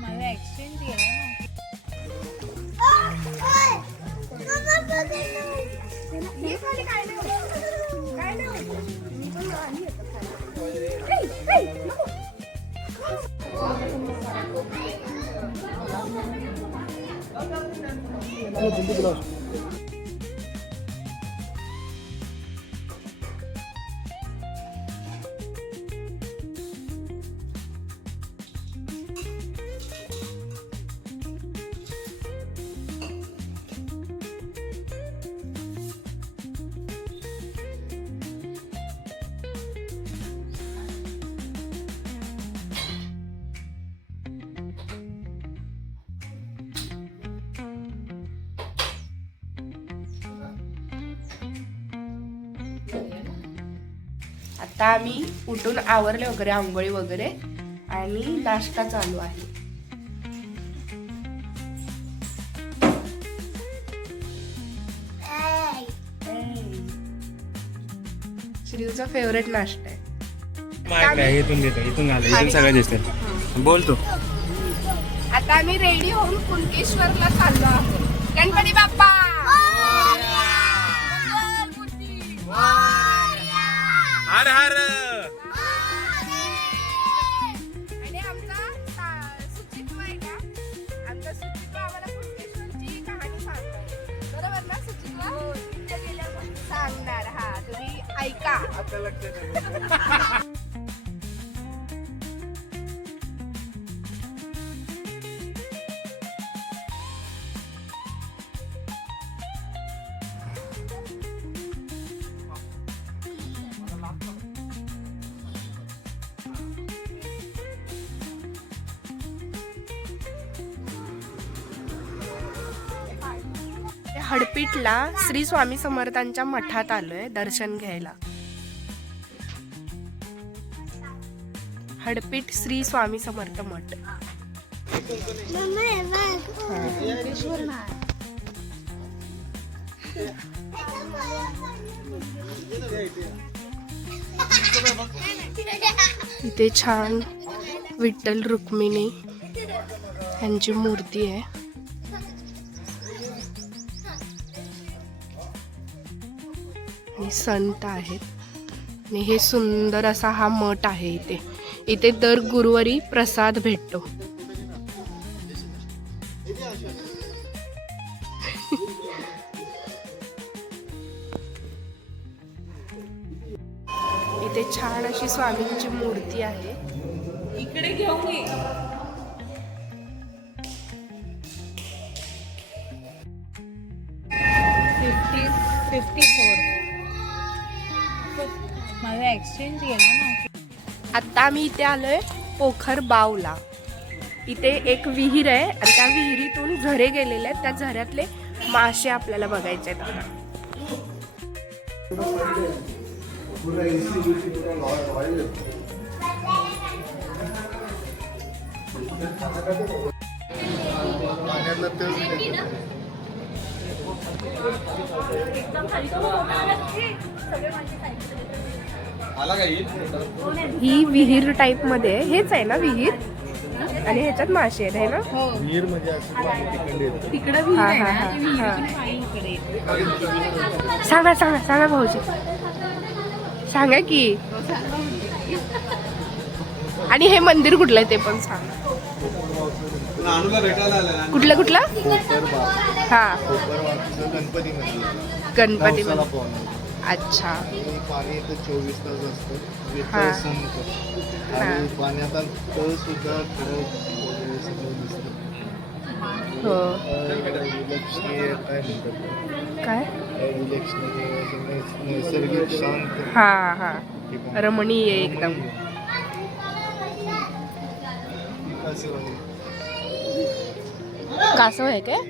मला एक्सचेंज केला ना. आता आम्ही उठून आवरले वगैरे, आंघोळी वगैरे, आणि नाश्ता चालू आहे. श्रीचा फेवरेट नाश्ता आहे. इथून सगळं दिसतं. बोलतो. आता आम्ही रेडी होऊन कुणकेश्वरला चाललो आहोत. गणपती बाप्पा हर हर. आणि आमचा सुचित्व आहे का, आमचा सुचित्व आम्हाला कुणकेश्वरची कहाणी सांगणार. बरोबर ना सुचित्व? तिथे गेल्यावर सांगणार. हा, तुम्ही ऐका. हडपीटला श्री स्वामी समर्थांच्या मठात आलोय दर्शन घ्यायला. हडपीट श्री स्वामी समर्थ मठ. इथे छान विठ्ठल रुक्मिणी यांची मूर्ती आहे. संत आहेत आणि हे सुंदर असा हा मठ आहे. इथे इथे दर गुरुवारी प्रसाद भेटतो. इथे छान अशी स्वामींची मूर्ती आहे. इकडे घेऊन ये. मला एक्सचेंज केला ना. आता आम्ही इथे आलोय पोखर बावला. इथे एक विहीर आहे आणि त्या विहिरीतून झरे गेलेले आहेत. त्या झऱ्यातले मासे आपल्याला बघायचे आहेत. ही विहीर टाइप मध्ये, हेच आहे ना विहीर, आणि ह्याच्यात मासे आहेत, है ना? विहीर म्हणजे तिकडे सांगा सांगा सांगा भाऊजी, सांगा की. आणि हे मंदिर कुठलं आहे ते पण सांगा. कुठलं कुठलं? हा, गणपती मंदिर. अच्छा. पाणी इथं 24 तास असतं. हा. आणि पाण्याचा तळ सुद्धा हो. विलक्षणीय काय म्हणतात, काय? विलक्षणीय नैसर्गिक शांत. हा हा, रमणीय एकदम. कासव आहे काय?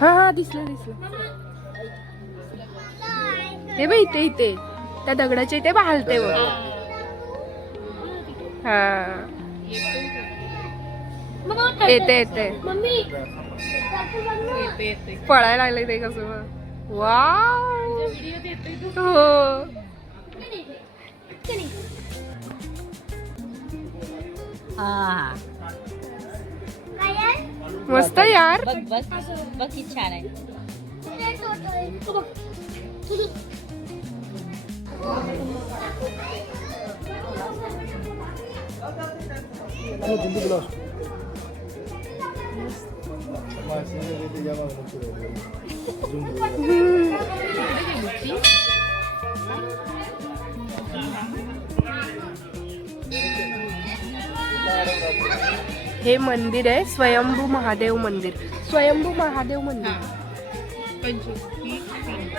हा हा, दिसलं दिसलं. हे बघ इथे इथे त्या दगडाच्या इथे हलते बघ. हा, येते येते. पळायला लागले ते कसं वाव हो. मस्त यार. बघ बघ बघ किती छान आहे. हे मंदिर आहे स्वयंभू महादेव मंदिर. स्वयंभू महादेव मंदिर. पंचमुखी पिंड.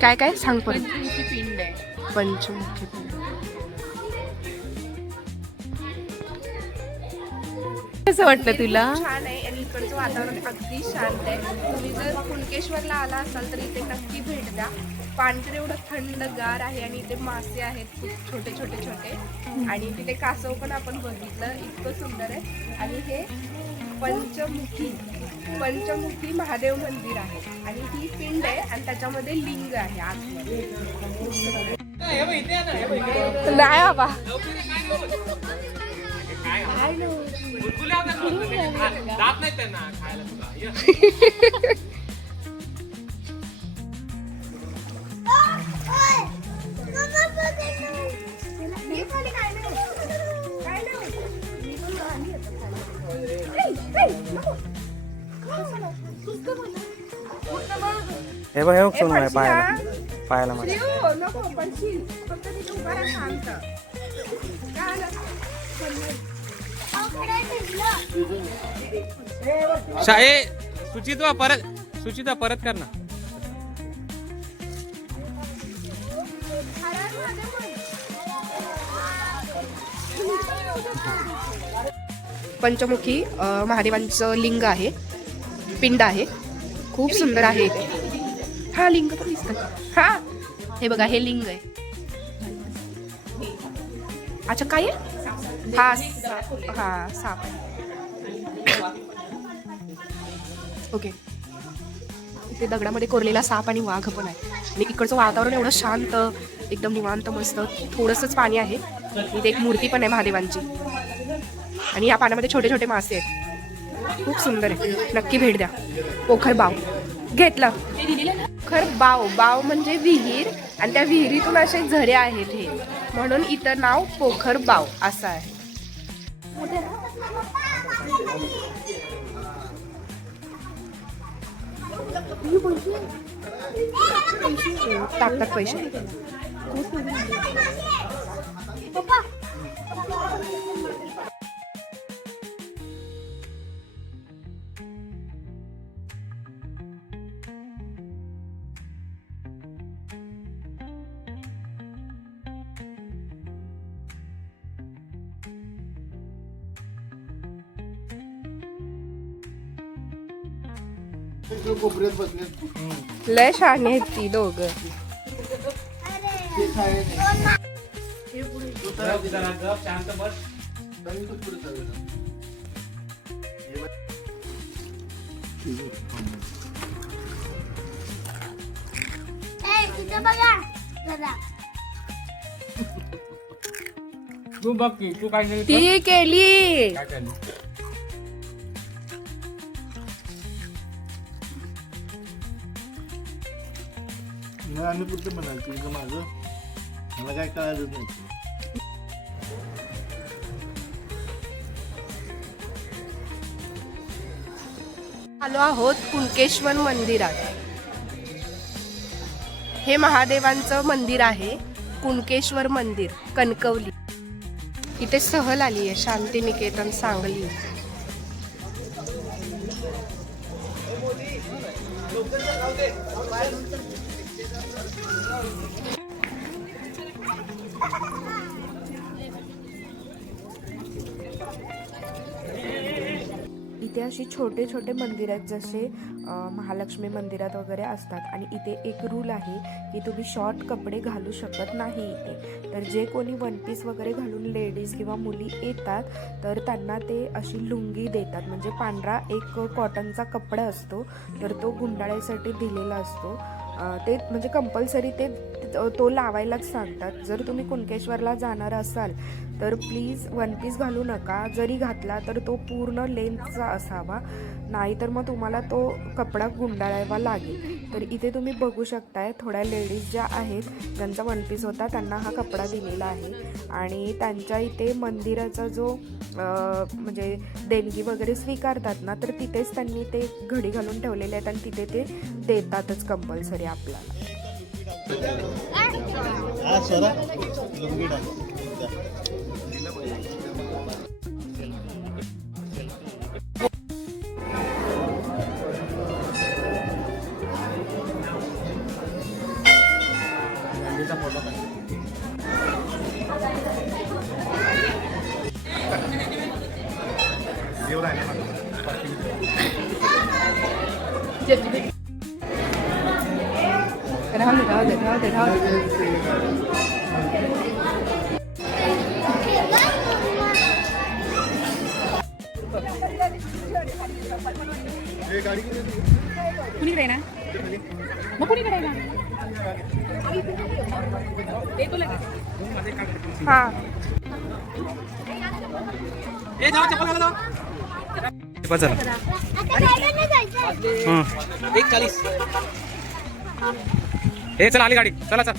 काय काय सांग परत. पंचमुखी पिंड आहे. पंचमुखी पिंड. कसं वाटलं तुला? छान आहे आणि इकडचं वातावरण अगदी शांत आहे. तुम्ही जर कुणकेश्वरला आला असाल तर इथे नक्की भेट द्या. पाणी एवढं थंडगार आहे आणि इथे मासे आहेत खूप छोटे छोटे छोटे आणि तिथे कासव पण आपण बघितलं. इतकं सुंदर आहे. आणि हे पंचमुखी महादेव मंदिर आहे आणि ही पिंड आहे आणि त्याच्यामध्ये लिंग आहे आतमध्ये. नाही बाबा हे बघ हे सोनू आहे पायाला पायाला माझ्या. नको पडशील. फक्त तिथे उभा राहा शांत. काय आलं? सुचित्वा परत कर ना. पंचमुखी महादेवांचं लिंग आहे. पिंड आहे. खूप सुंदर आहे इथे. हा लिंग पण दिसत. हा हे बघा हे लिंग आहे. अच्छा काय आहे? हा साप आहे. ओके. इथे दगडामध्ये कोरलेला साप आणि वाघ पण आहे आणि इकडचं वातावरण एवढं शांत एकदम निवांत मस्त. थोडंसंच पाणी आहे. इथे एक मूर्ती पण आहे महादेवांची आणि या पाण्यामध्ये छोटे छोटे मासे आहेत. खूप सुंदर आहे. नक्की भेट द्या. पोखर बाव घेतलं. पोखर बाव म्हणजे विहीर आणि त्या विहिरीतून असे झरे आहेत हे म्हणून इथं नाव पोखर बाव असं आहे. टाकतात पैसे. कोपऱ्यात बसले. लय शहाणी आहेत ती दोघं. तू बघ की तू काय ती केली. आणि कुठे म्हणाल तुझं माझं मला काय कळायचं नाही. आलो आहोत कुणकेश्वर मंदिरात. हे महादेवांचं मंदिर आहे. कुणकेश्वर मंदिर कणकवली. इथे सहल आली आहे शांतिनिकेतन सांगली. इथे अशी छोटे छोटे मंदिर आहेत जसे महालक्ष्मी मंदिरात वगैरे असतात. आणि इथे एक रूल आहे की तुम्ही शॉर्ट कपडे घालू शकत नाही इथे. तर जे कोणी वन पीस वगैरे घालून लेडीज किंवा मुली येतात तर त्यांना ते अशी लुंगी देतात, म्हणजे पांढरा एक कॉटनचा कपडा असतो तर तो गुंडाळ्यासाठी दिलेला असतो. ते म्हणजे कंपल्सरी तो लावायलाच सांगतात. जर तुम्ही कुणकेश्वरला जाणार असाल तर प्लीज वन पीस घालू नका. जरी घातला तर तो पूर्ण लेंथचा असावा, नाहीतर मग तुम्हाला तो कपडा गुंडाळावा लागेल. तर इथे तुम्ही बघू शकताय थोड्या लेडीज ज्या आहेत ज्यांचा वन पीस होता त्यांना हा कपडा दिलेला आहे. आणि त्यांच्या इथे मंदिराचा जो म्हणजे देणगी वगैरे स्वीकारतात ना, तर तिथेच त्यांनी ते घडी घालून ठेवलेले आहेत आणि तिथे ते देतातच कंपल्सरी आपल्याला. हा सरा लुंगी टाक. राहू दे. कुणीकडे ना मग कुणीकडे ना हा हे चला आली गाडी, चला चल.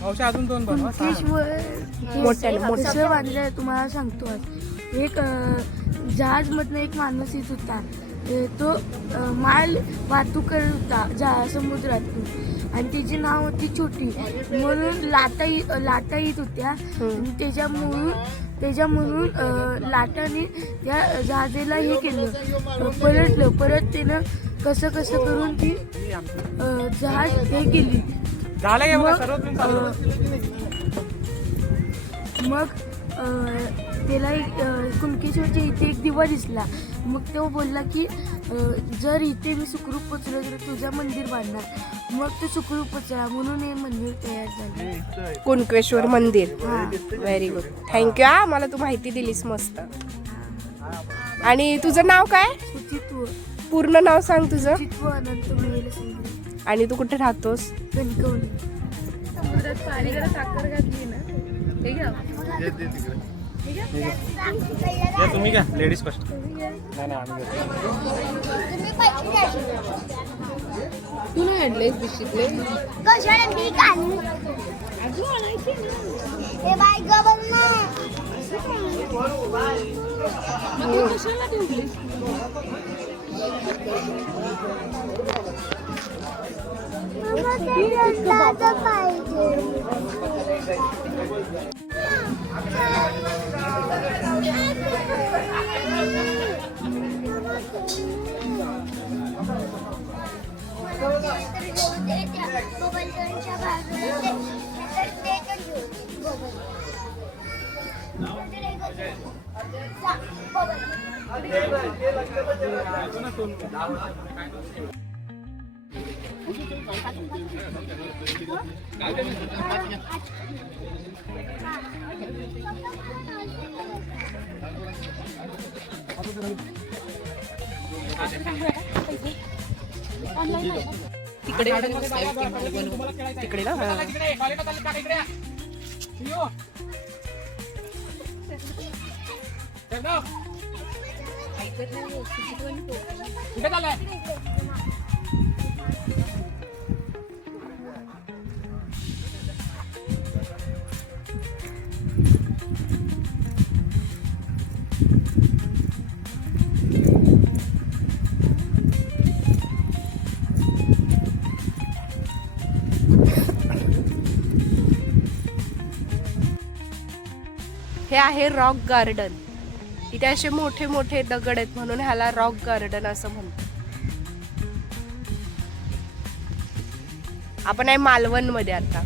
मावशी अजून 2 बनवा. मोठं बांधलंय तुम्हाला सांगतो. एक जहाजमधनं एक माणूस येत होता. तो माल वाहतूक करत होता समुद्रातून आणि तिचे नाव होती छोटी, म्हणून लाटा येत होत्या आणि त्याच्यामुळून लाटाने त्या जहाजाला हे केलं, परत त्यानं कसं करून ती जहाज हे केली. मग त्याला कुणकेश्वरच्या इथे एक दिवा दिसला. मग तो बोलला की जर इथे मी सुखरूप पोचलो तर तुझं मंदिर बांधणार. मग तो सुखरूप पोचला म्हणून हे मंदिर तयार झालं, कुणकेश्वर मंदिर. Very good, thank you. हा मला तू माहिती दिलीस मस्त. आणि तुझं नाव काय? सुचित्व. पूर्ण नाव सांग तुझं. सुचित्व अनंत महिला संघ. आणि तू कुठे राहतोस? कणकवली. समुद्रात पाणी जरा साखर घातली ना हे घ्या. तुम्ही घ्या लेडीज फर्स्ट. नाही आम्ही तू नाही आणलेस बिशीतले कशाला ठेवलीस? तिकडे तिकडे ना. हे आहे रॉक गार्डन. इथे असे मोठे मोठे दगड आहेत म्हणून ह्याला रॉक गार्डन असं म्हणतात. आपण आहे मालवण मध्ये आता.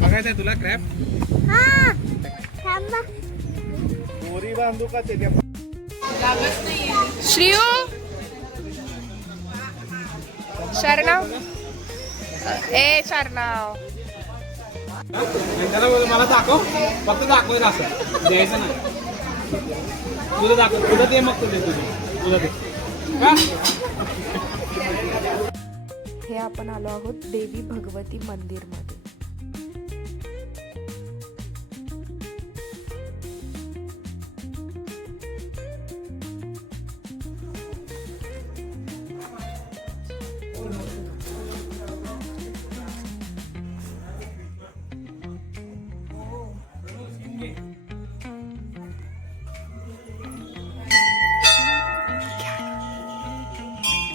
बघायचंय तुला क्रॅप? दोरी बांधू का त्याच्या श्रीयू शरणव ए शरणव त्याला बोल मला दाखव, फक्त दाखवायचं असं द्यायचं नाही. तुझं दाखव, तुझं ते मग तुझे तुझं ते का? हे आपण आलो आहोत देवी भगवती मंदिरमध्ये.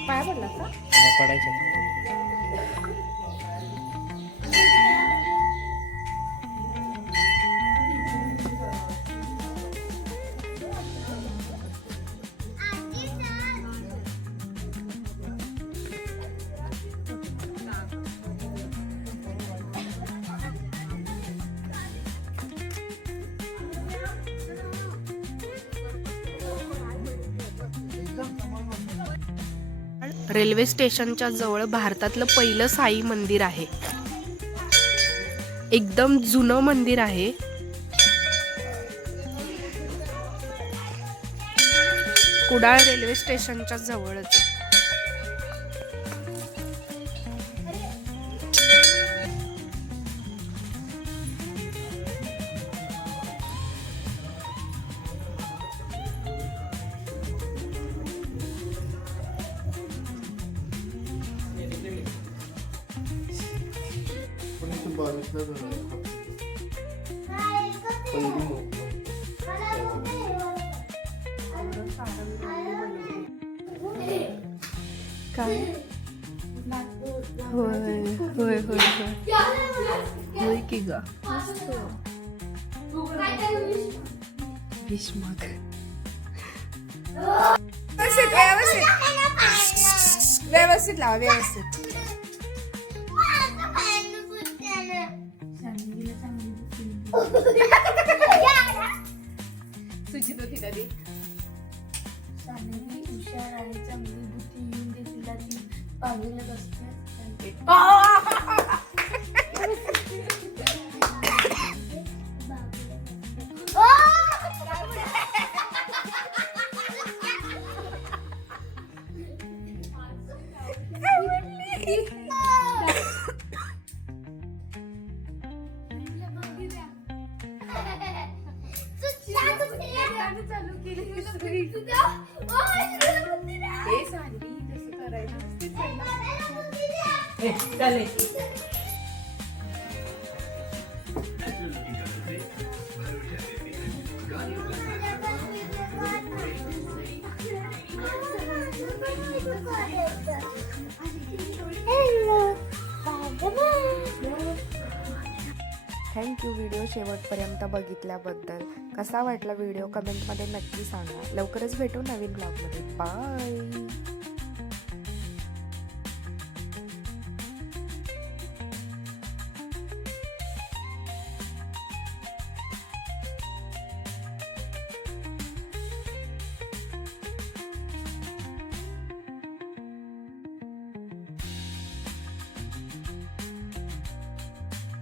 पाय पडला का? पडायचं. रेल्वे स्टेशनच्या जवळ भारतातलं पहिलं साई मंदिर आहे. एकदम जुनं मंदिर आहे. कुडाळ रेल्वे स्टेशनच्या जवळच. काय होय होय होय होय की ग विश मग व्यवस्थित लावा व्यवस्थित. सुचित होती कधी हुशार आणि चांगली बुद्धी येऊन दे तिला ती पांघरत असते. चालू केली हे साधी कसं करायचं थँक्यू व्हिडिओ शेवटपर्यंत बघितल्याबद्दल. कसा वाटला व्हिडिओ कमेंटमध्ये नक्की सांगा. लवकरच भेटू नवीन ब्लॉगमध्ये. बाय.